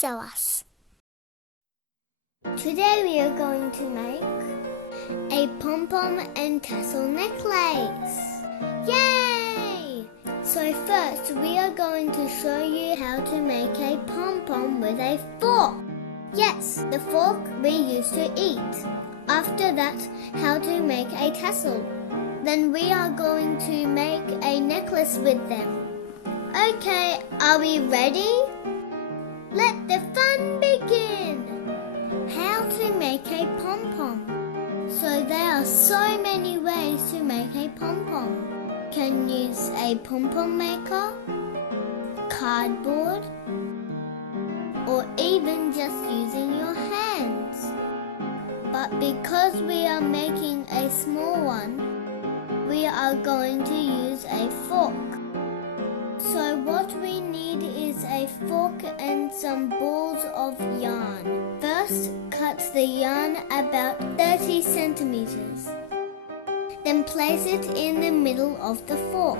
show us. Today we are going to make a pom-pom and tassel necklace. Yay! So first we are going to show you how to make a pom-pom with a fork. Yes, the fork we use to eat. After that, how to make a tassel. Then we are going to make a necklace with them. Okay, are we ready? Let the fun begin! How to make a pom-pom. So there are so many ways to make a pom-pom. You can use a pom-pom maker, cardboard, or even just using your hands. But because we are making a small one, we are going to use a fork. So what we need is a fork and some balls of yarn. First, cut the yarn about 30 centimeters. Then place it in the middle of the fork.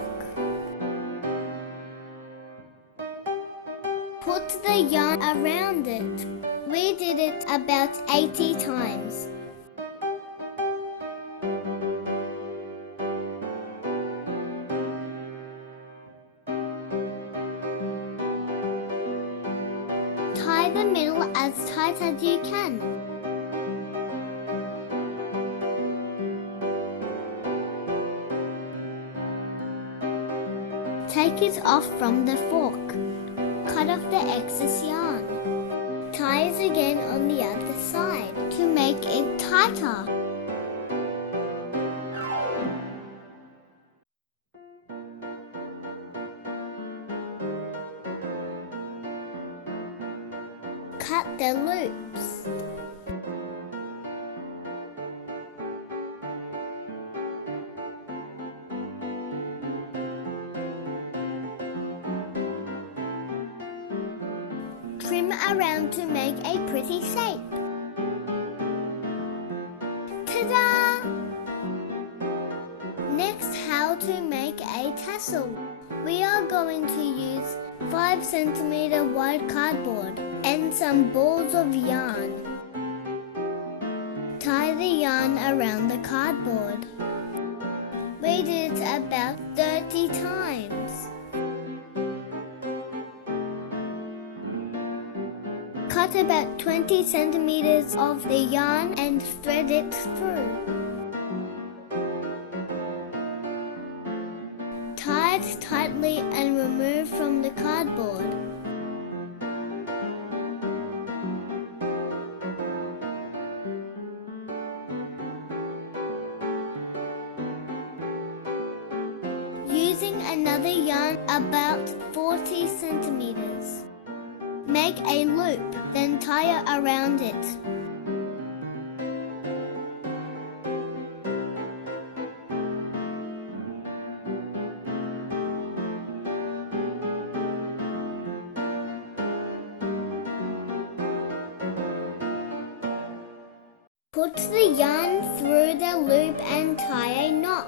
Put the yarn around it. We did it about 80 times. Tie the middle as tight as you can. Take it off from the fork. Cut off the excess yarn. Tie it again on the other side to make it tighter. Cut the loops. Trim around to make a pretty shape. Ta-da! Next, how to make a tassel. We are going to use 5 centimeter wide cardboard and some balls of yarn. Tie the yarn around the cardboard. We did it about 30 times. Cut about 20 centimeters of the yarn and thread it through. Tie it tightly and remove from the cardboard. Using another yarn about 40 centimeters. Make a loop, then tie it around it. Put the yarn through the loop and tie a knot.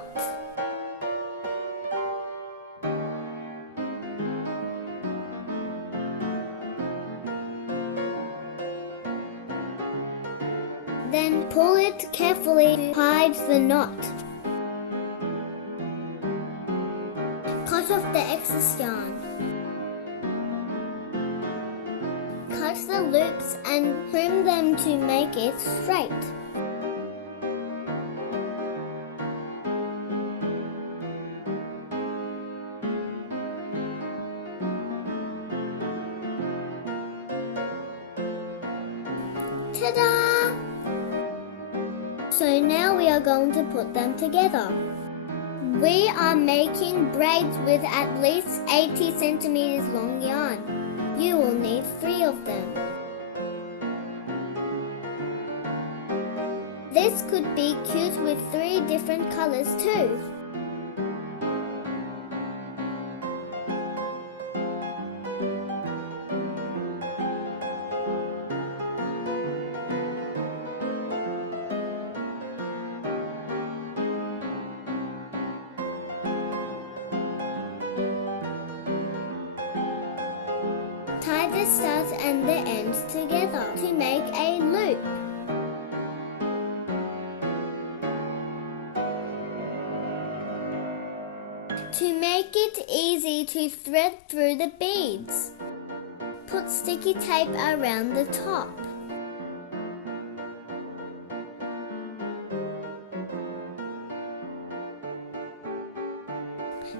Then pull it carefully to hide the knot. Cut off the excess yarn. Cut the loops and trim them to make it straight. Ta-da! So now we are going to put them together. We are making braids with at least 80 centimeters long yarn. You will need 3 of them. This could be cute with 3 different colors too. Tie the start and the end together to make a loop. To make it easy to thread through the beads, put sticky tape around the top.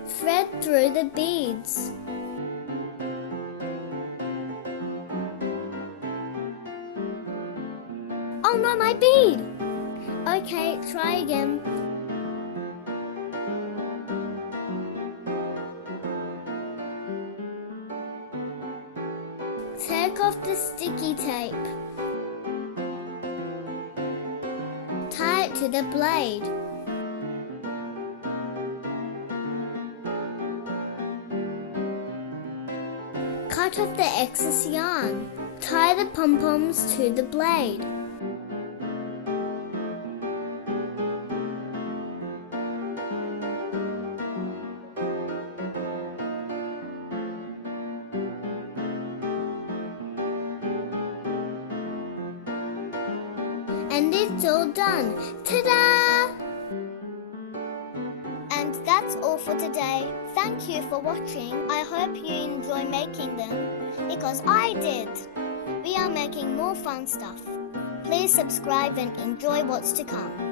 Thread through the beads. Oh no, my bead! Okay, try again. Take off the sticky tape. Tie it to the blade. Cut off the excess yarn. Tie the pom-poms to the blade. And it's all done. Ta-da! And that's all for today. Thank you for watching. I hope you enjoy making them, because I did. We are making more fun stuff. Please subscribe and enjoy what's to come.